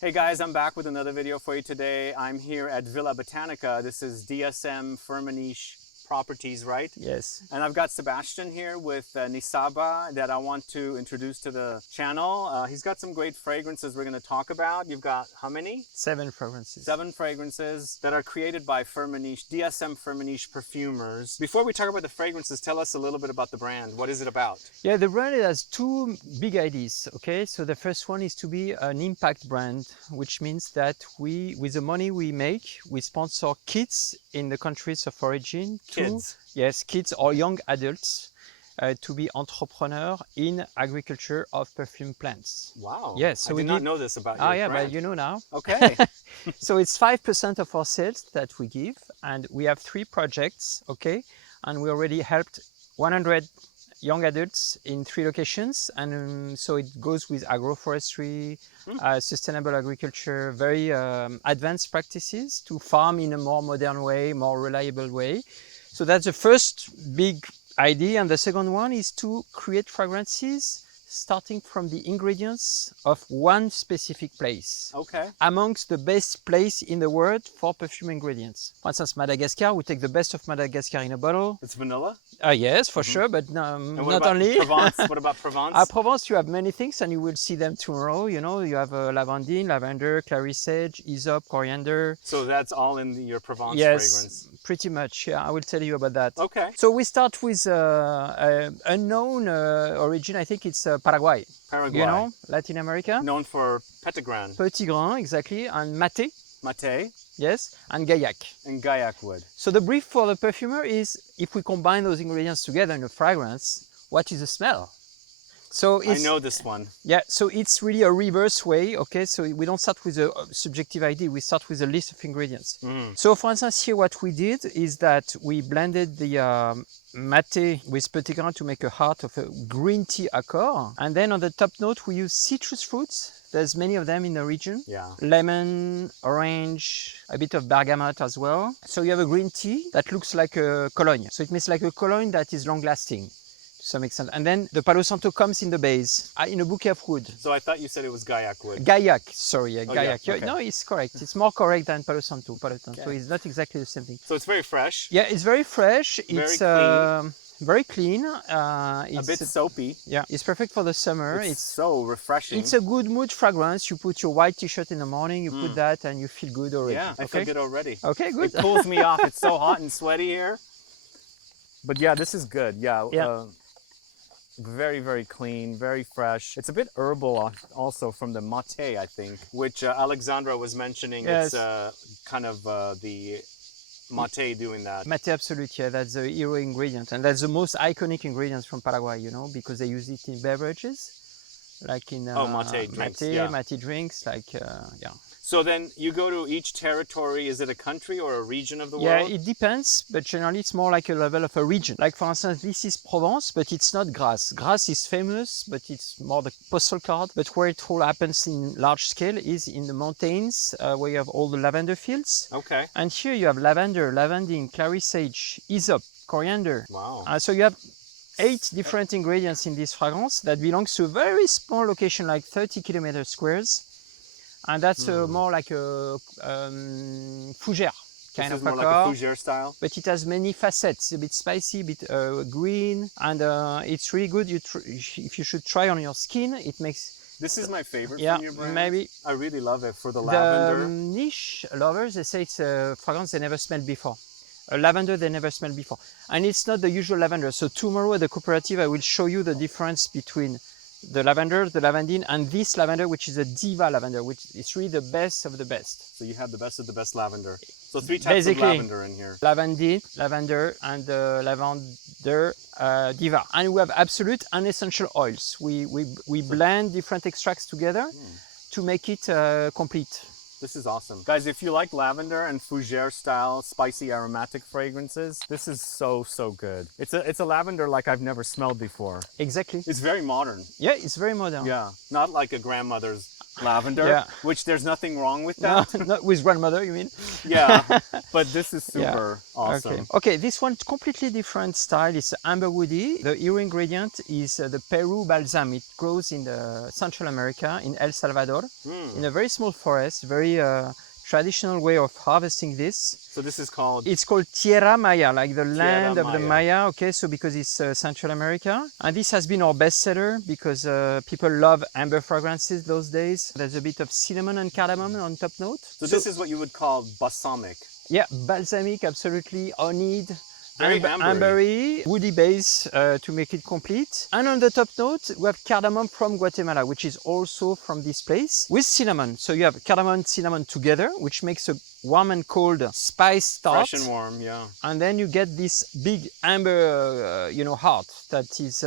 Hey guys, I'm back with another video for you today. I'm here at Villa Botanica. This is DSM-Firmenich Properties, right? Yes. And I've got Sebastien here with Nissaba that I want to introduce to the channel. He's got some great fragrances we're going to talk about. You've got how many? 7 fragrances. 7 fragrances that are created by Firmenich, DSM-Firmenich perfumers. Before we talk about the fragrances, tell us a little bit about the brand. What is it about? Yeah, the brand has 2 big ideas, okay? So the first one is to be an impact brand, which means that we, with the money we make, we sponsor kids in the countries of origin. Kids? Yes, kids or young adults to be entrepreneur in agriculture of perfume plants. Wow. Yes, so I did not know this about your yeah, brand. but you know now. Okay. So it's 5% of our sales that we give, and we have 3 projects, okay? And we already helped 100 young adults in 3 locations, and so it goes with agroforestry, sustainable agriculture, very advanced practices to farm in a more modern way, more reliable way. So that's the first big idea, and the second one is to create fragrances starting from the ingredients of one specific place. Okay. Amongst the best place in the world for perfume ingredients. For instance, Madagascar, we take the best of Madagascar in a bottle. It's vanilla? Yes, for sure, but And not only. Provence? What about Provence? At Provence, you have many things, and you will see them tomorrow. You know, you have lavender, Clary sage, hyssop, coriander. So that's all in your Provence Yes, fragrance? pretty much. Yeah, I will tell you about that. Okay. So we start with unknown origin. I think it's Paraguay. Paraguay. You know, Latin America. Known for Petit Grain. Petit grain, exactly, and mate. Mate Yes, and Guaiac. and Guaiac wood. So the brief for the perfumer is, if we combine those ingredients together in a fragrance, what is the smell? So I know this one. Yeah, so it's really a reverse way, okay? So we don't start with a subjective idea, we start with a list of ingredients. So for instance, here what we did is that we blended the mate with petit grain to make a heart of a green tea accord. And then on the top note, we use citrus fruits. There's many of them in the region. Yeah. Lemon, orange, a bit of bergamot as well. So you have a green tea that looks like a cologne. So it means like a cologne that is long lasting to some extent. And then the Palo Santo comes in the base, in a bouquet of wood. So I thought you said it was Guaiac wood. Guaiac, sorry, yeah, Oh, Guaiac. yeah, okay. No, it's correct. It's more correct than Palo Santo. Palo Santo is not exactly the same thing. So it's very fresh. Yeah, it's very fresh. Very It's very clean. A bit soapy. Yeah, it's perfect for the summer. It's so refreshing. It's a good mood fragrance. You put your white t-shirt in the morning, you put that, and you feel good already. Yeah, I feel good already. Okay, good. It cools me off. It's so hot and sweaty here. But yeah, this is good. Yeah. Yeah. Very, very clean, very fresh. It's a bit herbal also from the mate, I think, which Alexandra was mentioning. Yes. It's kind of the mate doing that. Mate, absolutely, yeah, that's the hero ingredient. And that's the most iconic ingredient from Paraguay, you know, because they use it in beverages, like in mate drinks, yeah. mate drinks, like, yeah. So then you go to each territory. Is it a country or a region of the Yeah, world? it depends, but generally it's more like a level of a region. Like for instance, this is Provence, but it's not Grasse. Grasse is famous, but it's more the postal card. But where it all happens in large scale is in the mountains, where you have all the lavender fields. Okay. And here you have lavender, lavandin, clary sage, hyssop, coriander. Wow. So you have 8 different ingredients in this fragrance that belongs to a very small location, like 30 kilometer squares. And that's more like a fougère kind of more like a fougère style. But it has many facets, a bit spicy, a bit green, and it's really good. If you should try on your skin, it makes... This is my favorite Yeah, from your brand. maybe. I really love it for the The lavender. niche lovers, they say it's a fragrance they never smelled before. A lavender they never smelled before. And it's not the usual lavender. So tomorrow at the cooperative, I will show you the difference between the lavender, the lavandin, and this lavender, which is a diva lavender, which is really the best of the best. So you have the best of the best lavender. So 3 types of lavender in here. Lavandin, lavender, and lavender diva. And we have absolute and essential oils. We blend different extracts together to make it complete. This is awesome. Guys, if you like lavender and fougère style spicy aromatic fragrances, this is so, so good. It's a lavender like I've never smelled before. Exactly. It's very modern. Yeah, it's very modern. Yeah, not like a grandmother's lavender, Yeah. which there's nothing wrong with No, that. not with grandmother, you mean? Yeah, but this is super awesome. Okay. Okay, this one completely different style. It's amber woody. The hero ingredient is the Peru Balsam. It grows in the Central America, in El Salvador, in a very small forest, very traditional way of harvesting this. So this is called... It's called Tierra Maya, like the land of the Maya. Maya. Okay, so because it's Central America. And this has been our bestseller because people love amber fragrances those days. There's a bit of cinnamon and cardamom on top note. So this is what you would call balsamic. Yeah, balsamic, absolutely, honeyed, Very ambery, woody base to make it complete. And on the top note, we have cardamom from Guatemala, which is also from this place, with cinnamon. So you have cardamom and cinnamon together, which makes a warm and cold spice tart. Fresh and warm, yeah. And then you get this big amber, heart that is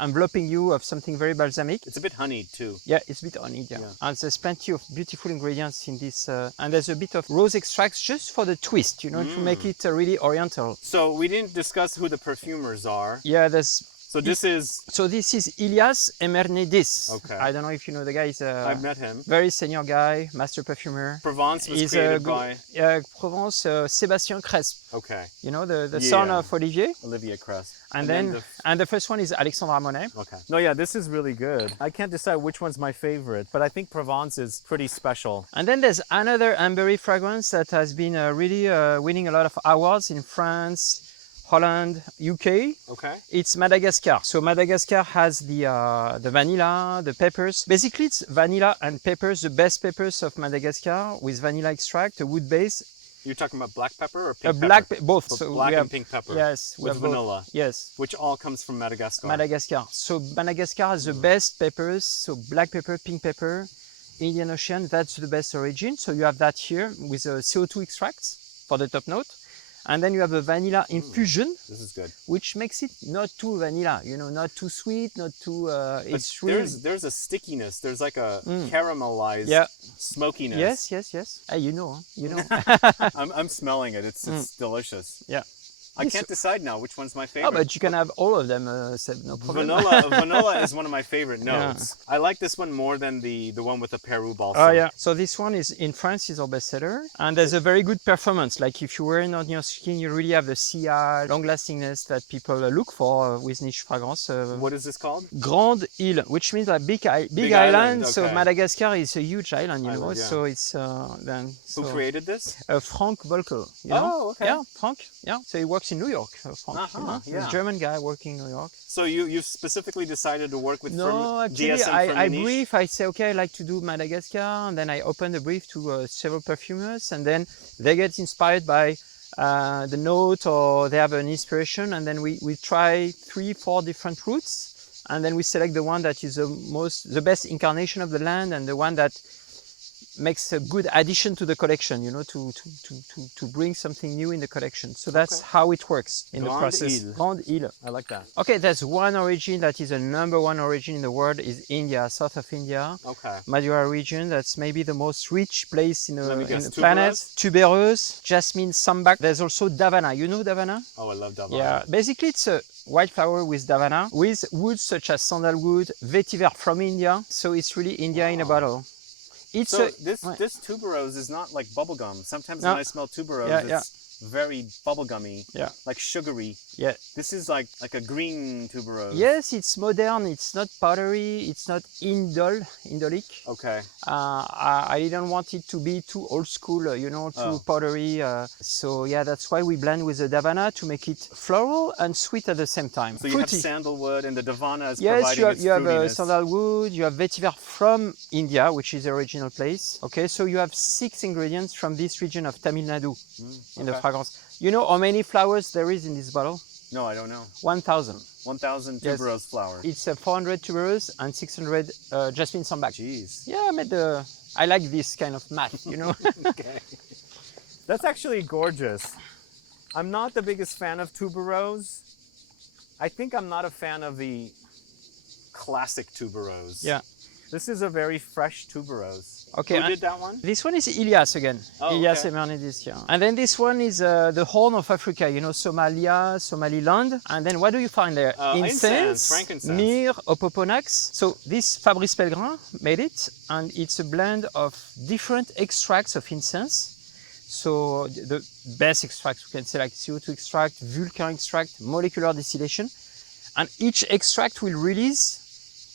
enveloping you of something very balsamic. It's a bit honeyed too. Yeah, it's a bit honeyed, yeah. And there's plenty of beautiful ingredients in this. And there's a bit of rose extracts just for the twist, to make it really oriental. So we didn't discuss who the perfumers are. Yeah, there's... So this is... So this is Ilias Emernedis. Okay. I don't know if you know the guy. He's a I've met him. very senior guy, master perfumer. Provence was He's created by... Provence, Sebastien Cresp. Okay. You know, the son of Olivier. Olivier Cresp. And then the first one is Alexandre Monet. Okay. No, yeah, this is really good. I can't decide which one's my favorite, but I think Provence is pretty special. And then there's another ambery fragrance that has been really winning a lot of awards in France, Holland, UK. Okay. It's Madagascar. So Madagascar has the vanilla, the peppers. Basically, it's vanilla and peppers, the best peppers of Madagascar with vanilla extract, a wood base. You're talking about black pepper or pink pepper? Both. So So black we have, and pink pepper. Yes. With vanilla. Yes. Which all comes from Madagascar. Madagascar. So Madagascar has the best peppers. So black pepper, pink pepper, Indian Ocean. That's the best origin. So you have that here with CO2 extracts for the top note. And then you have a vanilla infusion. This is good. Which makes it not too vanilla, not too sweet, not too... it's really... There's a stickiness. There's like a caramelized smokiness. Yes. Hey, you know. I'm smelling it. It's delicious. Yeah. I can't decide now which one's my favorite. Oh, but you can have all of them, Seb, no problem. Vanilla is one of my favorite notes. I like this one more than the one with the Peru balsam. Oh, yeah. So this one is in France, is our bestseller. And there's a very good performance. Like if you wear it on your skin, you really have the CI, long-lastingness that people look for with niche fragrance. What is this called? Grande Île, which means like big island. Okay. So Madagascar is a huge island, Yeah. So it's Who created this? Frank Volkel, Oh, okay. Yeah, Frank. Yeah. So he works in New York, Frank. Yeah. A German guy working in New York. So you specifically decided to work with No, actually, I brief. I say, okay, I like to do Madagascar, and then I open the brief to several perfumers, and then they get inspired by the note, or they have an inspiration, and then we try 3-4 different routes, and then we select the one that is the best incarnation of the land, and the one that makes a good addition to the collection, to bring something new in the collection. So that's how it works in the process. Grande Île. I like that. Okay, there's one origin that is a #1 origin in the world, is India, south of India. Okay. Madura region, that's maybe the most rich place in the Tuberose? planet. Tuberose, Jasmine, Sambac. There's also Davana. You know Davana? Oh, I love Davana. Yeah, basically it's a white flower with Davana, with woods such as sandalwood, vetiver from India. So it's really India in a bottle. So this tuberose is not like bubblegum. Sometimes when I smell tuberose, it's very bubblegummy, like sugary. Yeah. This is like a green tuberose. Yes, it's modern. It's not powdery. It's not indolic. Okay. I didn't want it to be too old school, too powdery. So yeah, that's why we blend with the Davana to make it floral and sweet at the same time. So you have sandalwood, and the Davana is providing its fruitiness. Yes, you have sandalwood. You have vetiver from India, which is the original place. Okay, so you have 6 ingredients from this region of Tamil Nadu in the fragrance. You know how many flowers there is in this bottle? No, I don't know. 1,000. 1,000 tuberose flowers. It's 400 tuberose and 600 Jasmine Sambac. Jeez. Yeah, I like this kind of math, Okay. That's actually gorgeous. I'm not the biggest fan of tuberose. I think I'm not a fan of the classic tuberose. Yeah. This is a very fresh tuberose. Okay. Who did that one? This one is Ilias again. Ilias emerged this year. And then this one is the Horn of Africa, you know, Somalia, Somaliland. And then what do you find there? Incense, frankincense, myrrh, opoponax. So this Fabrice Pellegrin made it, and it's a blend of different extracts of incense. So the best extracts, we can say, like CO2 extract, Vulcan extract, molecular distillation. And each extract will release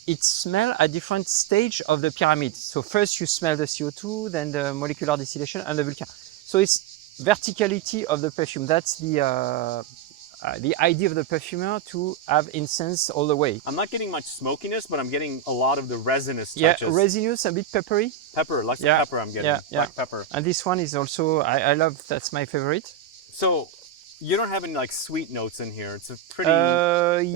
its smell at different stage of the pyramid. So first you smell the CO2, then the molecular distillation, and the Vulcan. So it's verticality of the perfume. That's the idea of the perfumer, to have incense all the way. I'm not getting much smokiness, but I'm getting a lot of the resinous touches. Yeah, resinous, a bit peppery. Pepper, lots of pepper I'm getting, black pepper. And this one is also, I love, that's my favorite. So you don't have any like sweet notes in here. It's a pretty,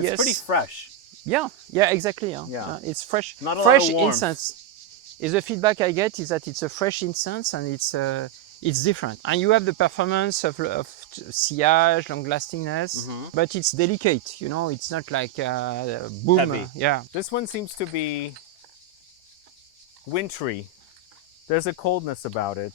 it's pretty fresh. Yeah, exactly. It's fresh. Not a fresh lot of warmth. Incense. The feedback I get is that it's a fresh incense, and it's different. And you have the performance of sillage, long lastingness, but it's delicate. You know, it's not like boom. Heavy. Yeah. This one seems to be wintry. There's a coldness about it.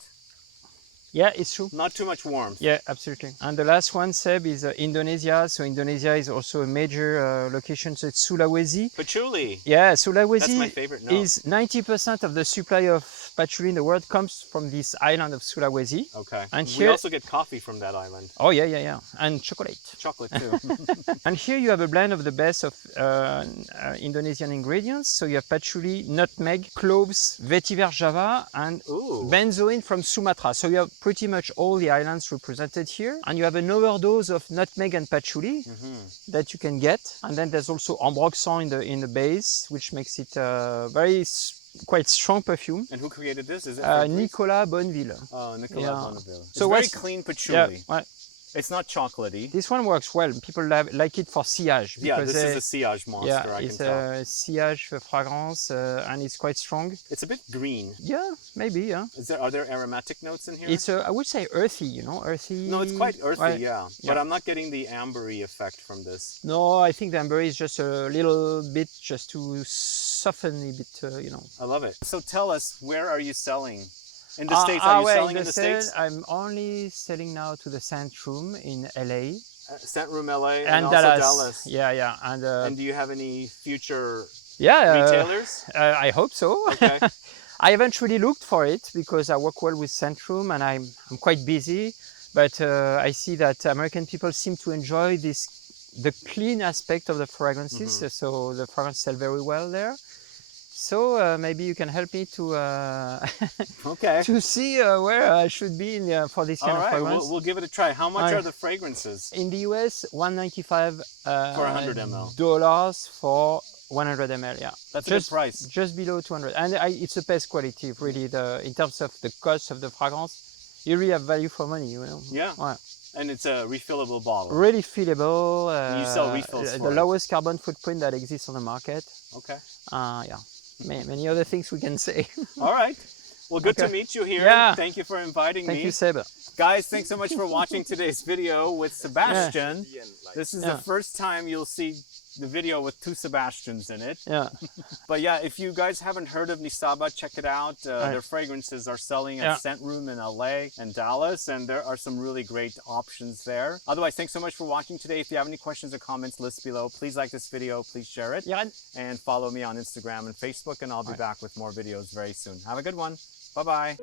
Yeah, it's true. Not too much warmth. Yeah, absolutely. And the last one, Seb, is Indonesia. So Indonesia is also a major location. So it's Sulawesi. Patchouli. Yeah, Sulawesi. That's my favorite note. Is 90% of the supply of patchouli in the world comes from this island of Sulawesi. Okay. And we also get coffee from that island. Oh, yeah. And chocolate. Chocolate too. And here you have a blend of the best of Indonesian ingredients. So you have patchouli, nutmeg, cloves, vetiver java, and benzoin from Sumatra. So you have pretty much all the islands represented here. And you have an overdose of nutmeg and patchouli that you can get. And then there's also ambroxan in the base, which makes it quite strong perfume. And who created this? Is it Nicolas Bonneville. Oh, Nicolas Bonneville. It's so very clean patchouli. Yeah, it's not chocolatey. This one works well. People like it for sillage. Yeah, this is a sillage monster, I can tell. It's a sillage fragrance, and it's quite strong. It's a bit green. Yeah, maybe, yeah. Are there aromatic notes in here? It's, I would say, earthy, you know, earthy. No, it's quite earthy, yeah. But I'm not getting the ambery effect from this. No, I think the ambery is just a little bit, just to soften a bit, you know. I love it. So tell us, where are you selling? In the States, are you selling in the States? I'm only selling now to the Scent Room in LA. Scent Room LA and also Dallas. Dallas. Yeah. And do you have any future retailers? I hope so. Okay. I haven't really looked for it because I work well with Scent Room and I'm quite busy. But I see that American people seem to enjoy the clean aspect of the fragrances. So the fragrances sell very well there. So maybe you can help me to to see where I should be for this kind of fragrance. We'll give it a try. How much are the fragrances? In the US, $195 for 100 ml. Dollars for 100 ml. Yeah, that's a good price. Just below 200, and it's the best quality. Really, in terms of the cost of the fragrance, you really have value for money. You know. Yeah. And it's a refillable bottle. Really fillable. You sell refills for the lowest carbon footprint that exists on the market. Okay. Yeah. Many other things we can say. All right. Well, good to meet you here. Yeah. Thank you for inviting me. Thank you, Seb. Guys, thanks so much for watching today's video with Sebastien. This is the first time you'll see the video with two Sebastians in it. Yeah. But yeah, if you guys haven't heard of Nisaba, check it out. Their fragrances are selling at Scent Room in LA and Dallas, and there are some really great options there. Otherwise, thanks so much for watching today. If you have any questions or comments, list below. Please like this video, please share it, and follow me on Instagram and Facebook, and I'll be back with more videos very soon. Have a good one. Bye-bye.